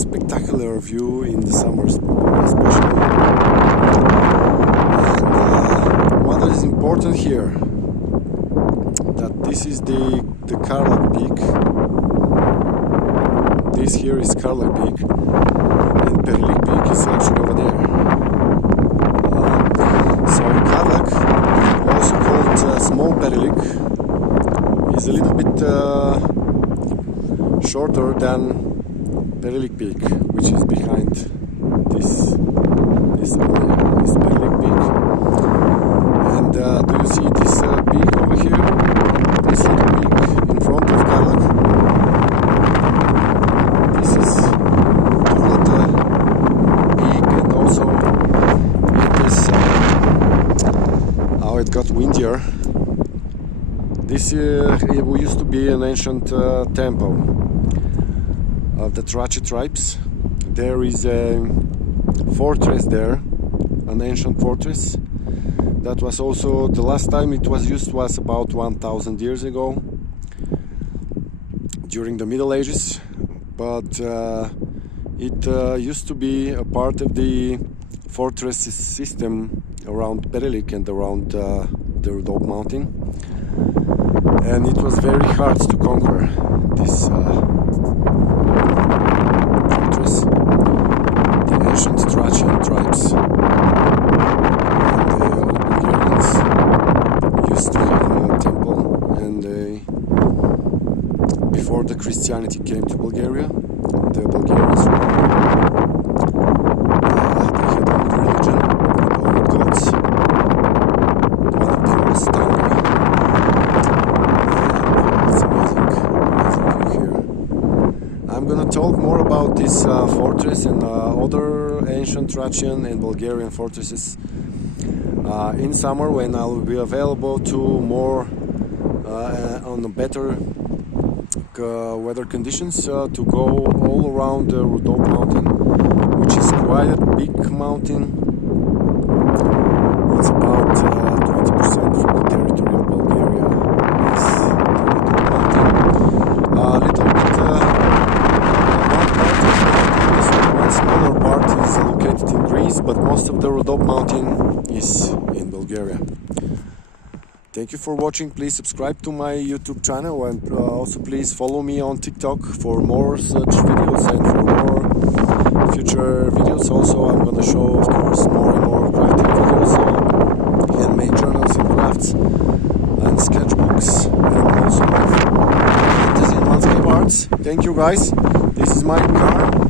spectacular view in the summers, especially. And what is important here, that this is the Karlak Peak. This here is Karlak Peak, and Perelik Peak is actually over there. So Karlak, also called Small Perelik, is a little bit shorter than Perelik Peak, which is behind this over there, this Perelik Peak. And do you see this peak over here? This little peak in front of Karlak. This is Rhodope Peak, and also it is how it got windier. This used to be an ancient temple of the Thraci tribes. There is a fortress there, an ancient fortress. That was also, the last time it was used was about 1000 years ago, during the Middle Ages. But it used to be a part of the fortress system around Perelik and around the Rhodope Mountain. And it was very hard to conquer this fortress. The ancient Thracian tribes and the old Bulgarians used to have a temple, and before the Christianity came to Bulgaria, the Bulgarians they had old religion, old gods. One of them was Stoikite. I'm gonna talk more about this fortress and other ancient Thracian and Bulgarian fortresses in summer, when I will be available to more on better weather conditions to go all around the Rhodope Mountain, which is quite a big mountain. It's about 20% from the territory of Bulgaria. It's the Rhodope Mountain. A little bit one smaller part is located in Greece, but most of the Rhodope Mountain is in Bulgaria. Thank you for watching. Please subscribe to my YouTube channel, and also please follow me on TikTok for more such videos and for more future videos. Also, I'm gonna show, of course, more and more crafting videos, handmade journals and crafts and sketchbooks, and also fantasy and landscape arts. Thank you guys. This is my car.